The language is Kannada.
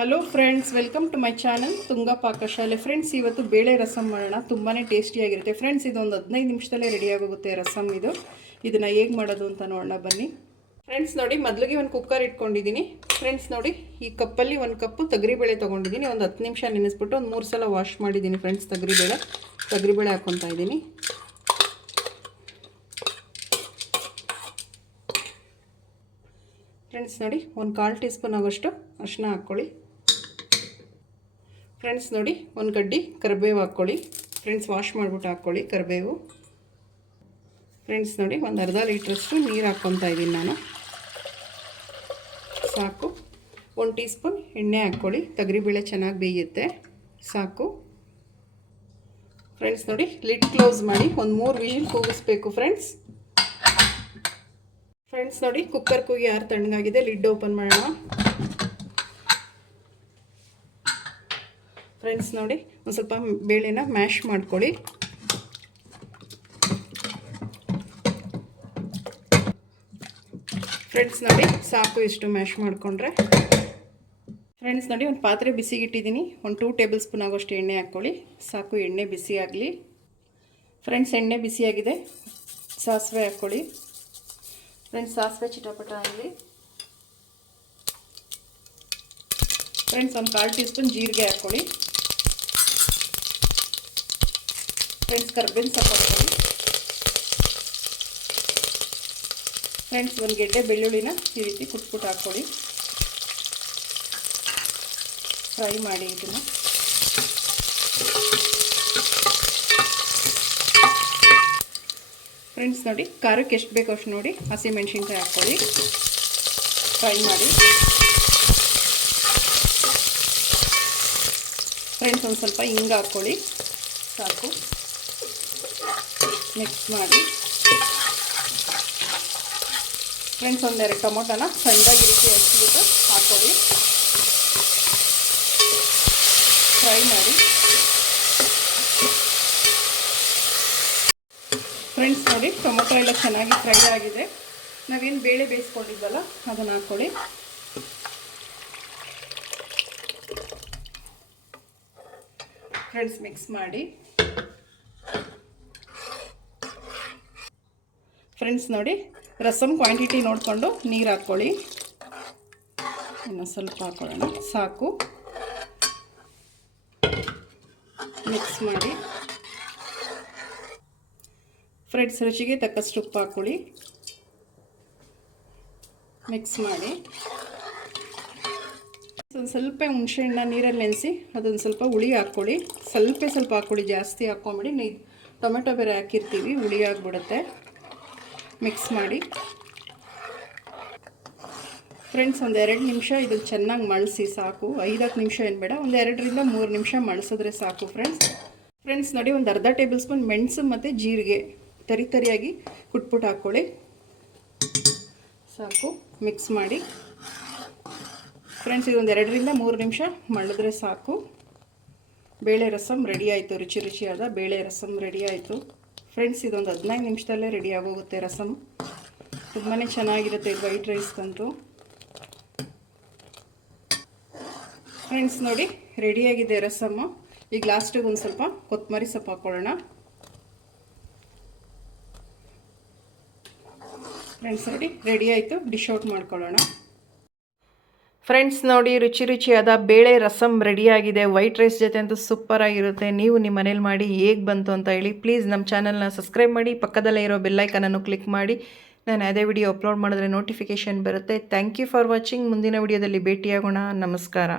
Hello friends, welcome to my channel Tunga Pakashale. Friends, ಇವತ್ತು ಬೇಳೆ ರಸಮ್ ಮಾಡೋಣ. ತುಂಬಾ ಟೇಸ್ಟಿಯಾಗಿರುತ್ತೆ ಫ್ರೆಂಡ್ಸ್. ಇದೊಂದು 15 ನಿಮಿಷದಲ್ಲೇ ರೆಡಿಯಾಗೋಗುತ್ತೆ ರಸಮ್. ಇದನ್ನು ಹೇಗೆ ಮಾಡೋದು ಅಂತ ನೋಡೋಣ ಬನ್ನಿ. ಫ್ರೆಂಡ್ಸ್ ನೋಡಿ, ಮೊದಲಿಗೆ ಒಂದು ಕುಕ್ಕರ್ ಇಟ್ಕೊಂಡಿದ್ದೀನಿ. ಫ್ರೆಂಡ್ಸ್ ನೋಡಿ, ಈ ಕಪ್ಪಲ್ಲಿ 1 ಕಪ್ಪು ತೊಗರಿಬೇಳೆ ತೊಗೊಂಡಿದ್ದೀನಿ. ಒಂದು 10 ನಿಮಿಷ ನೆನೆಸ್ಬಿಟ್ಟು ಒಂದು 3 ಸಲ ವಾಶ್ ಮಾಡಿದ್ದೀನಿ ಫ್ರೆಂಡ್ಸ್. ತೊಗರಿಬೇಳೆ ಹಾಕ್ಕೊತಾ ಇದ್ದೀನಿ. ಫ್ರೆಂಡ್ಸ್ ನೋಡಿ, ಒಂದು 1/4 ಟೀ ಸ್ಪೂನ್ ಆಗೋಷ್ಟು ಅರಿಶಿನ ಹಾಕ್ಕೊಳ್ಳಿ. ಫ್ರೆಂಡ್ಸ್ ನೋಡಿ, ಒಂದು ಗಡ್ಡಿ ಕರಿಬೇವು ಹಾಕ್ಕೊಳ್ಳಿ. ಫ್ರೆಂಡ್ಸ್, ವಾಶ್ ಮಾಡಿಬಿಟ್ಟು ಹಾಕ್ಕೊಳ್ಳಿ ಕರಿಬೇವು. ಫ್ರೆಂಡ್ಸ್ ನೋಡಿ, ಒಂದು ಅರ್ಧ ಲೀಟ್ರಷ್ಟು ನೀರು ಹಾಕ್ಕೊತಾ ಇದ್ದೀನಿ ನಾನು. ಸಾಕು. 1 ಟೀ ಸ್ಪೂನ್ ಎಣ್ಣೆ ಹಾಕ್ಕೊಳ್ಳಿ. ತೊಗರಿಬೇಳೆ ಚೆನ್ನಾಗಿ ಬೇಯುತ್ತೆ. ಸಾಕು. ಫ್ರೆಂಡ್ಸ್ ನೋಡಿ, ಲಿಡ್ ಕ್ಲೋಸ್ ಮಾಡಿ ಒಂದು 3 ವಿಷಲ್ ಕೂಗಿಸ್ಬೇಕು ಫ್ರೆಂಡ್ಸ್. ಫ್ರೆಂಡ್ಸ್ ನೋಡಿ, ಕುಕ್ಕರ್ ಕೂಗಿ ಯಾರು ತಣ್ಣಗಾಗಿದೆ. ಲಿಡ್ ಓಪನ್ ಮಾಡೋಣ. ಫ್ರೆಂಡ್ಸ್ ನೋಡಿ, ಒಂದು ಸ್ವಲ್ಪ ಬೇಳೆನ ಮ್ಯಾಶ್ ಮಾಡ್ಕೊಳ್ಳಿ. ಫ್ರೆಂಡ್ಸ್ ನೋಡಿ, ಸಾಕು ಇಷ್ಟು ಮ್ಯಾಶ್ ಮಾಡಿಕೊಂಡ್ರೆ. ಫ್ರೆಂಡ್ಸ್ ನೋಡಿ, ಒಂದು ಪಾತ್ರೆ ಬಿಸಿಗಿಟ್ಟಿದ್ದೀನಿ. ಒಂದು 2 ಟೇಬಲ್ ಸ್ಪೂನ್ ಆಗೋಷ್ಟು ಎಣ್ಣೆ ಹಾಕ್ಕೊಳ್ಳಿ. ಸಾಕು, ಎಣ್ಣೆ ಬಿಸಿ ಆಗಲಿ. ಫ್ರೆಂಡ್ಸ್, ಎಣ್ಣೆ ಬಿಸಿಯಾಗಿದೆ. ಸಾಸಿವೆ ಹಾಕ್ಕೊಳ್ಳಿ. ಫ್ರೆಂಡ್ಸ್, ಸಾಸಿವೆ ಚಿಟಪಟ ಆಗಲಿ. ಫ್ರೆಂಡ್ಸ್, ಒಂದು 1/4 ಟೀ ಸ್ಪೂನ್ ಜೀರಿಗೆ ಹಾಕ್ಕೊಳ್ಳಿ. ಫ್ರೆಂಡ್ಸ್, ಕರ್ಬೇವಿನ ಸೊಪ್ಪು ಹಾಕ್ಕೊಳ್ಳಿ. ಫ್ರೆಂಡ್ಸ್, ಒಂದು ಗೆಡ್ಡೆ ಬೆಳ್ಳುಳ್ಳಿನ ಈ ರೀತಿ ಕುಟ್ಬಿಟ್ಟು ಹಾಕ್ಕೊಳ್ಳಿ. ಫ್ರೈ ಮಾಡಿ ಇದನ್ನು. ಫ್ರೆಂಡ್ಸ್ ನೋಡಿ, ಖಾರಕ್ಕೆ ಎಷ್ಟು ಬೇಕೋ ಅಷ್ಟು ನೋಡಿ ಹಸಿಮೆಣ್ಸಿನ್ಕಾಯಿ ಹಾಕ್ಕೊಳ್ಳಿ. ಫ್ರೈ ಮಾಡಿ. ಫ್ರೆಂಡ್ಸ್, ಒಂದು ಸ್ವಲ್ಪ ಹಿಂಗೆ ಹಾಕ್ಕೊಳ್ಳಿ. ಸಾಕು. ಮಿಕ್ಸ್ ಮಾಡಿ. ಫ್ರೆಂಡ್ಸ್, ಒಂದೆರಡು ಟೊಮೊಟೊನ ಸಣ್ಣದಾಗಿ ರೀತಿ ಹೆಚ್ಚಿಬಿಟ್ಟು ಹಾಕ್ಕೊಳ್ಳಿ. ಫ್ರೈ ಮಾಡಿ. ಫ್ರೆಂಡ್ಸ್ ನೋಡಿ, ಟೊಮೊಟೊ ಎಲ್ಲ ಚೆನ್ನಾಗಿ ಫ್ರೈ ಆಗಿದೆ. ನಾವೇನು ಬೇಳೆ ಬೇಯಿಸ್ಕೊಂಡಿದ್ದಲ್ಲ ಅದನ್ನು ಹಾಕ್ಕೊಳ್ಳಿ. ಫ್ರೆಂಡ್ಸ್, ಮಿಕ್ಸ್ ಮಾಡಿ. ಫ್ರೆಂಡ್ಸ್ ನೋಡಿ, ರಸಮ್ ಕ್ವಾಂಟಿಟಿ ನೋಡಿಕೊಂಡು ನೀರು ಹಾಕ್ಕೊಳ್ಳಿ. ಇನ್ನು ಸ್ವಲ್ಪ ಹಾಕ್ಕೊಳ್ಳೋಣ. ಸಾಕು. ಮಿಕ್ಸ್ ಮಾಡಿ. ಫ್ರೆಂಡ್ಸ್, ರುಚಿಗೆ ತಕ್ಕಷ್ಟು ಉಪ್ಪು ಹಾಕ್ಕೊಳ್ಳಿ. ಮಿಕ್ಸ್ ಮಾಡಿ. ಒಂದು ಸ್ವಲ್ಪ ಹುಣಸೆಹಣ್ಣ ನೀರಲ್ಲಿ ನೆನೆಸಿ ಅದೊಂದು ಸ್ವಲ್ಪ ಹುಳಿ ಹಾಕ್ಕೊಳ್ಳಿ. ಸ್ವಲ್ಪ ಹಾಕ್ಕೊಳ್ಳಿ, ಜಾಸ್ತಿ ಹಾಕ್ಕೊಂಬಿಡಿ. ಟೊಮೆಟೊ ಬೇರೆ ಹಾಕಿರ್ತೀವಿ, ಹುಳಿ ಆಗಿಬಿಡುತ್ತೆ. ಮಿಕ್ಸ್ ಮಾಡಿ. ಫ್ರೆಂಡ್ಸ್, ಒಂದು 2 ನಿಮಿಷ ಇದನ್ನು ಚೆನ್ನಾಗಿ ಮಳಿಸಿ. ಸಾಕು. 5-10 ನಿಮಿಷ ಏನು ಬೇಡ, ಒಂದು 2ರಿಂದ 3 ನಿಮಿಷ ಮಳಿಸಿದ್ರೆ ಸಾಕು ಫ್ರೆಂಡ್ಸ್ ನೋಡಿ, ಒಂದು ಅರ್ಧ ಟೇಬಲ್ ಸ್ಪೂನ್ ಮೆಣಸು ಮತ್ತು ಜೀರಿಗೆ ತರಿಯಾಗಿ ಕುಟ್ಬಿಟ್ಟು ಹಾಕ್ಕೊಳ್ಳಿ. ಸಾಕು. ಮಿಕ್ಸ್ ಮಾಡಿ. ಫ್ರೆಂಡ್ಸ್, ಇದೊಂದು 2ರಿಂದ 3 ನಿಮಿಷ ಮಳಿದ್ರೆ ಸಾಕು. ಬೇಳೆ ರಸಮ್ ರೆಡಿ ಆಯಿತು. ರುಚಿಯಾದ ಬೇಳೆ ರಸಮ್ ರೆಡಿ ಆಯಿತು ಫ್ರೆಂಡ್ಸ್. ಇದೊಂದು 15 ನಿಮಿಷದಲ್ಲೇ ರೆಡಿ ಆಗೋಗುತ್ತೆ ರಸಮ್. ತುಂಬಾ ಚೆನ್ನಾಗಿರುತ್ತೆ ಇದು ವೈಟ್ ರೈಸ್ಗಂತೂ. ಫ್ರೆಂಡ್ಸ್ ನೋಡಿ, ರೆಡಿಯಾಗಿದೆ ರಸಮ್ಮು. ಈಗ ಲಾಸ್ಟಿಗೆ ಒಂದು ಸ್ವಲ್ಪ ಕೊತ್ತಂಬರಿ ಸೊಪ್ಪು ಹಾಕ್ಕೊಳ್ಳೋಣ. ಫ್ರೆಂಡ್ಸ್ ನೋಡಿ, ರೆಡಿ ಆಯಿತು. ಡಿಶ್ ಔಟ್ ಮಾಡ್ಕೊಳ್ಳೋಣ. ಫ್ರೆಂಡ್ಸ್ ನೋಡಿ, ರುಚಿಯಾದ ಬೇಳೆ ರಸಮ್ ರೆಡಿಯಾಗಿದೆ. ವೈಟ್ ರೈಸ್ ಜೊತೆ ಅಂತೂ ಸೂಪರಾಗಿರುತ್ತೆ. ನೀವು ನಿಮ್ಮ ಮನೇಲಿ ಮಾಡಿ ಹೇಗೆ ಬಂತು ಅಂತ ಹೇಳಿ. ಪ್ಲೀಸ್ ನಮ್ಮ ಚಾನಲ್ನ ಸಬ್ಸ್ಕ್ರೈಬ್ ಮಾಡಿ. ಪಕ್ಕದಲ್ಲೇ ಇರೋ ಬೆಲ್ಲೈಕನನ್ನು ಕ್ಲಿಕ್ ಮಾಡಿ. ನಾನು ಅದೇ ವಿಡಿಯೋ ಅಪ್ಲೋಡ್ ಮಾಡಿದ್ರೆ ನೋಟಿಫಿಕೇಷನ್ ಬರುತ್ತೆ. Thank you for watching. ಮುಂದಿನ ವಿಡಿಯೋದಲ್ಲಿ ಭೇಟಿಯಾಗೋಣ. ನಮಸ್ಕಾರ.